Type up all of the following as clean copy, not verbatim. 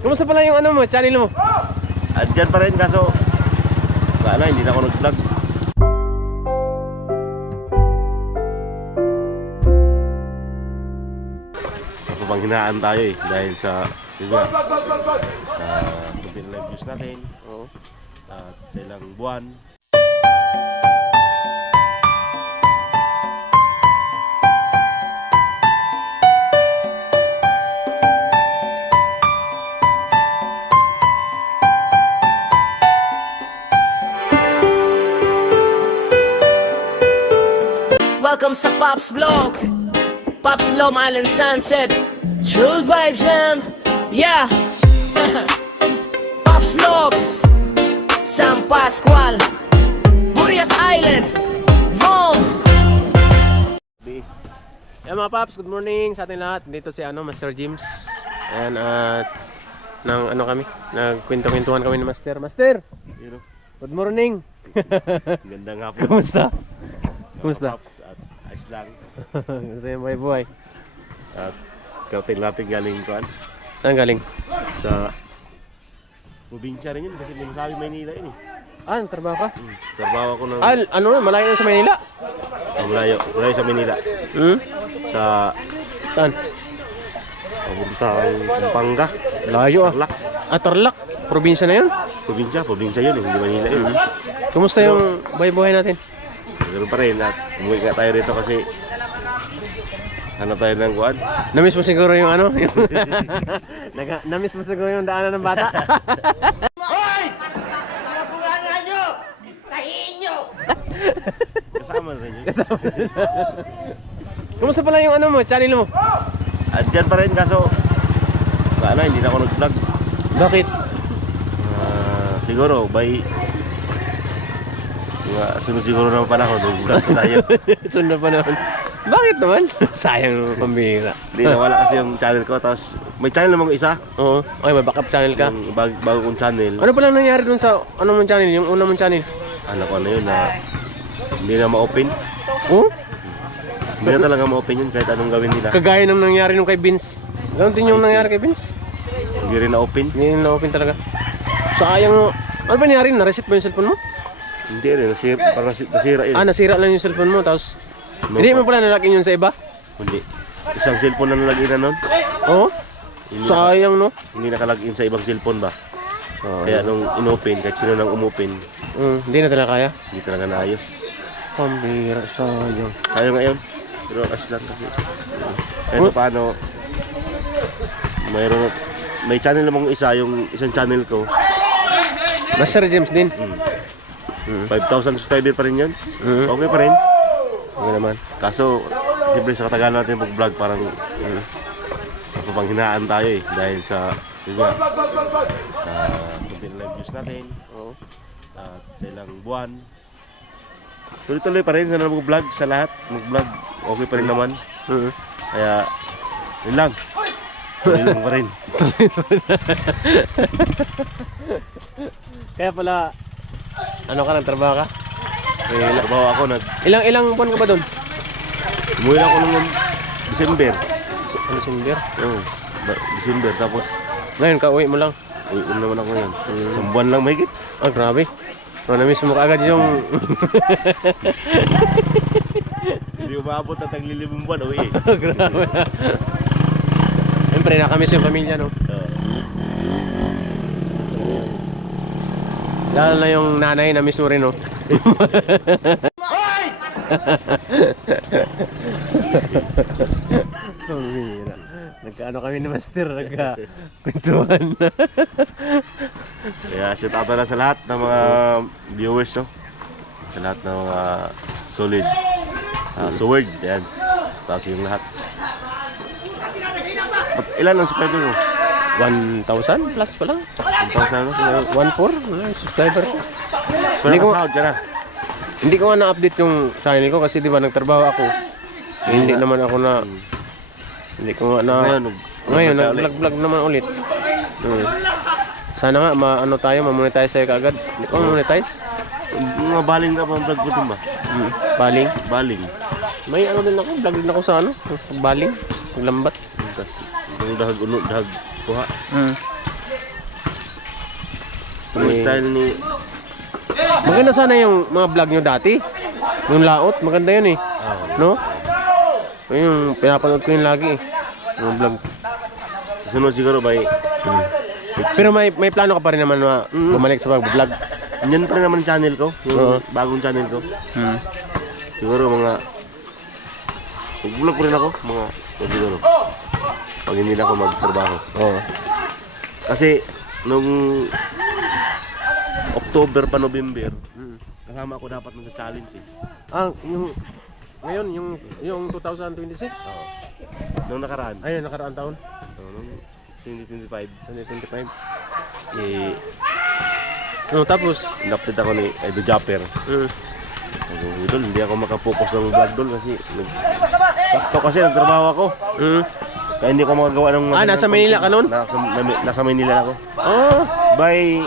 Kumusta pala yung ano mo, channel mo? Andyan pa rin kaso wala na, hindi na ako nag-vlog. Panghinaan tayo eh dahil sa kunti na live views natin. Oo. At sa ilang buwan. Welcome sa Pops Vlog, Pops Long Island Sunset, True Vibe Jam, yeah. Pops Vlog, San Pascual, Burias Island, Vom. Yeah mga paps, good morning sa ating lahat. Dito si Master James. Ayan, at nang kami, nagkwento-kwentuhan kami ni Master. Master, good morning. Ganda nga po. Kumusta? Kumusta? Pops at ayos lang. Kumusta yung buhay? At kauting natin galing kuan Saan galing? sa probinsya rin yun kasi hindi masabi Maynila yun eh. Ah, trabaho ka? Trabaho ako ng Malayo na sa Manila? malayo sa Manila. Sa Saan? papuntang Pampanga. Layo ah. Tarlac. Tarlac. Probinsya na yun? Probinsya yun eh, hindi Manila yun. Kumusta yung buhay natin? Ganoon pa rin at umuwi nga tayo rito kasi hanap tayo ng kuan. Namiss mo siguro yung namiss mo siguro yung daanan ng bata? Hoy! Nabulangan nyo! Tahiin nyo! Kasama rin yun. Kumusta pala yung channel mo? Andyan pa rin kaso wala na, hindi na ako nag-vlog. Bakit? Siguro by sunod siguro naman panahon nag-vlog tayo. Sunod pa naman. Bakit naman? Sayang naman pambihira. Hindi nawala kasi yung channel ko tapos may channel namang isa. Oo. Ay, may backup channel ka. Yung bago kong channel. Ano palang nangyari dun sa mong channel? Yung una mong channel? Alam ko yun na hindi na ma-open. Oo? Hindi na talaga ma-open yun kahit anong gawin nila. Kagaya ng nangyari nung kay Vince. Ganun din yung nangyari kay Vince. Hindi rin na-open. Hindi na open talaga. Sayang. Ano ba nangyari? Na-reset ba yung cellphone mo? Hindi rin, nasira yun. Nasira lang yung cellphone mo. Tapos, hindi mo pala nalagyan yun sa iba? Hindi. Isang cellphone na nalagyan na nun. Oo? Sayang, no? Hindi nakalagin sa ibang cellphone ba? Oh, Kaya nung inopen, kahit sino nang umopen, hindi na talaga kaya? hindi talaga naayos. Pambira, sayang. Tayo ngayon, pero as lang kasi. Kahit paano, may channel namang isa, yung isang channel ko. Master James din? 5,000 subscriber pa rin yun. Okay pa rin. Okay naman. Kaso, siyempre sa katagalan natin mag-vlog, parang panghinaan tayo eh. Dahil sa, kunti na live views natin. At sa ilang buwan. Tuloy-tuloy pa rin sa mag-vlog sa lahat. Mag-vlog, okay pa rin naman. Kaya, yun lang. Tuloy lang pa rin. Kaya pala, ka nagtrabaho ka? Trabaho ako, Ilang buwan ka ba doon? umuwi lang ako noong December. December? Oo, December. Tapos, Ngayon, ka-uwi mo lang? uwi ko naman ako ngayon. Isang buwan lang mahigit. Grabe. Na-miss mo kaagad yung... Hindi umabot at ang lilimang buwan, uwi eh. Grabe. Siyempre, nakamiss yung pamilya, no? Lalo na yung nanay, na-miss mo rin, no? Hoy! Pambira. Nagkaano kami ni Master, nagkakwentuhan. Kaya shout out na sa lahat ng mga viewers, no? Sa lahat ng mga solid. Sword, yan. Tapos yung lahat. Ilan ang subscriber mo? 1,000 plus pa lang. 1,000 no? 1,400 subscriber ko. Pero kasahod ka na. Hindi ko nga na-update yung channel ko kasi di ba nagtrabaho ako. Hindi naman ako na... Hindi ko nga na... Ngayon nag-vlog naman ulit. Sana nga ma-monetize tayo kaagad. Hindi ko monetize. Mga baling ka pa ang vlog ko dun ba? Baling. Baling. May din ako, vlog din ako sa sa baling. Lambat. Yung dahag kuha. Yung style ni... Maganda sana yung mga vlog nyo dati. Yung laot, maganda yun eh. No? So yung pinapanood ko yun lagi eh. Yung vlog. Sunod siguro ba Pero may plano ka pa rin naman na bumalik sa pag-vlog. Yan pa rin naman yung channel ko. Yung bagong channel ko. Siguro mga... Mag-vlog pa rin ako. Mga... Siguro. Pag hindi na ako magtrabaho. Oo. Kasi nung October pa November, kasama ako dapat nag-challenge eh. Yung ngayon yung 2026. Nung nakaraan. Ayun, nakaraang taon. Nung 2025. 2025. Eh, Tapos in-update ako ni Edo Japper. Sabi ko, Idol, hindi ako makapokus ng vlog doon kasi sakto kasi nagtrabaho ako. Kaya hindi ko makagawa ng... nasa Manila ka nun? Nasa Manila ako. Oh. By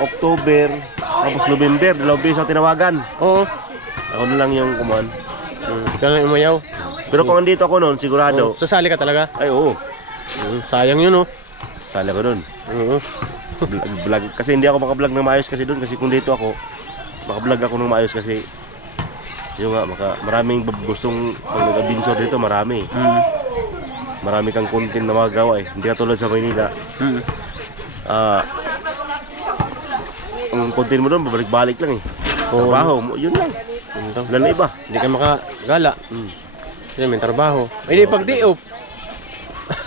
October, tapos November, 2 beses ako tinawagan. Oo. Ako na lang yung kumuhan. Kaya lang umayaw. Pero kung andito ako noon, sigurado. Sasali ka talaga? Ay, oo. Sayang yun, oh. Sali ako doon. Oo. Vlog. Kasi hindi ako makablog ng maayos kasi doon. Kasi kung dito ako, makablog ako ng maayos kasi yun nga, maraming gustong pag nag-adventure dito, marami. Marami kang content na magagawa eh. Hindi ka tulad sa Maynila. Ang content mo doon, babalik-balik lang eh. Trabaho mo, yun lang. Wala na iba. Hindi ka makagala. Kasi may trabaho. Ay, di pag di-off.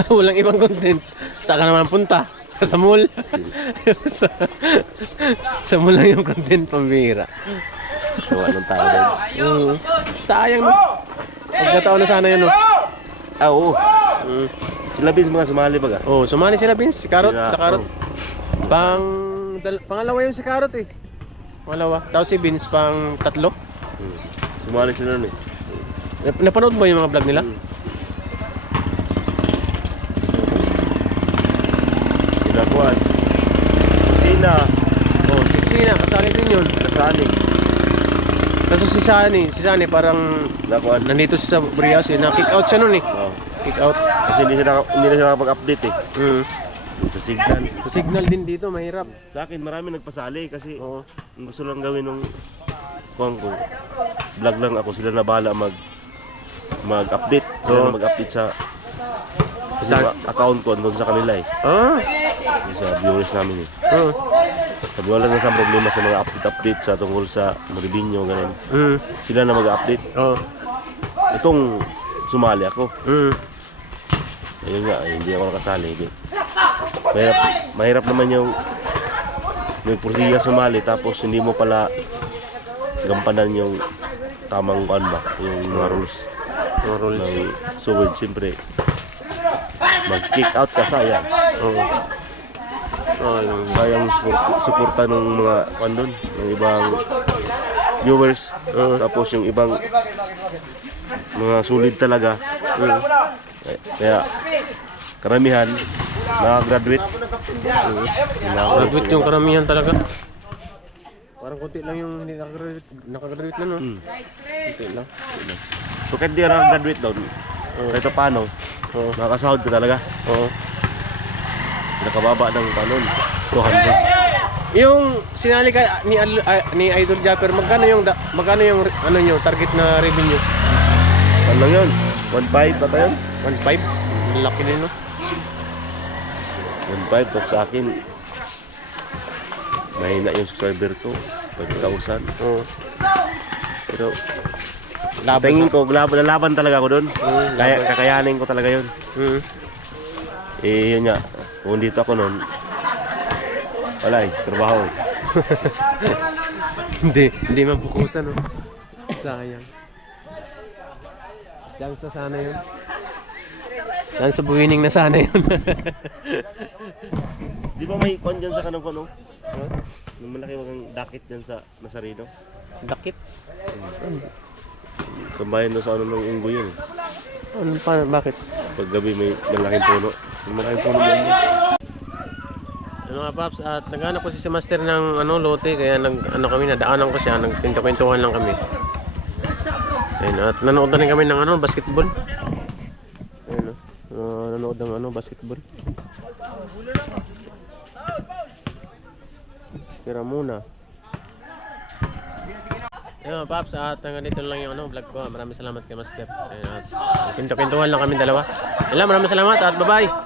Walang ibang content. Saan ka naman punta? Sa mall. sa mall lang yung content, pambira. So, anong tao doon? Sayang, no? Pagkataon na sana yun, no? Oo. Sila Vince mga sumali baga? Sumali sila, Vince. Si Karot, Sila, sa Karot. Pangalawa yun si Karot, eh. Pangalawa. Tapos si Vince, pang 3. Sumali sila nun eh. Napanood mo yung mga vlog nila? Sila Kuan. Sina. Si Sina, kasali din yun. Kasali. Tapos si Sani parang Nakuan. nandito siya sa Brias, eh. Na-kick out siya nun, eh. Kick out. Kasi hindi na siya nakapag-update eh. Sa Signal. Sa signal din dito, mahirap. Sa akin marami nagpasali kasi gusto lang gawin nung kuwan ko. Vlog lang ako, sila na bahala mag-update. Sila na mag-update sa account ko doon sa kanila eh. Sa viewers namin eh. Sabi wala na sa problema sa mga update sa tungkol sa Maribinyo, ganun. Sila na mag-update. Itong sumali ako. Ayun nga, hindi ako nakasali. Mahirap naman yung nagpursiya sumali tapos hindi mo pala gampanan yung tamang kuan ba, yung mga rules. Ng suwid, siyempre. Mag-kick out ka, sayang. Sayang suporta ng mga kuan doon, ng ibang viewers. Tapos yung ibang mga sulit talaga. Kaya karamihan nakagraduate. Graduate yung karamihan talaga. Parang konti lang yung hindi nakagraduate na, no? Konti lang. So kahit di nakagraduate doon, kahit paano, nakakasahod ka talaga. Nakababa ng panon, 200. Yung sinali ka ni Idol Japper, magkano yung ano nyo, target na revenue? Ano lang yun? 1.5 ba tayo? 1.5? Laki din, no? 1.5 to sa akin. Mahina yung subscriber ko, 5,000. Pero tingin ko, lalaban talaga ako doon. Kakayanin ko talaga yun. Eh yun nga, kung dito ako noon, wala eh, trabaho. Hindi mabukusan, no? Sayang. Diyan sa sana yun. Diyan sa buwining na sana yun. Di ba may kwan dyan sa kanong kuno? Yung malaki wagang dakit dyan sa Nazareno. Dakit? Kambayan doon sa ano ng unggoy yun. Ano pa? Bakit? Pag gabi may malaking puno. May malaking puno mo yun. Ano nga, Paps, at naghanap ko si Master ng lote, kaya kami, nadaanan ko siya, nagkwento-kwentuhan lang kami. Ayun, at nanood na rin kami ng basketball. Ayun, nanood ng basketball. Tira muna. Ayun mga paps, at hanggang dito lang yung vlog ko. Maraming salamat kay Master. Ayun, at pinto-pintuhan lang kami dalawa. Ayun lang, maraming salamat at bye-bye.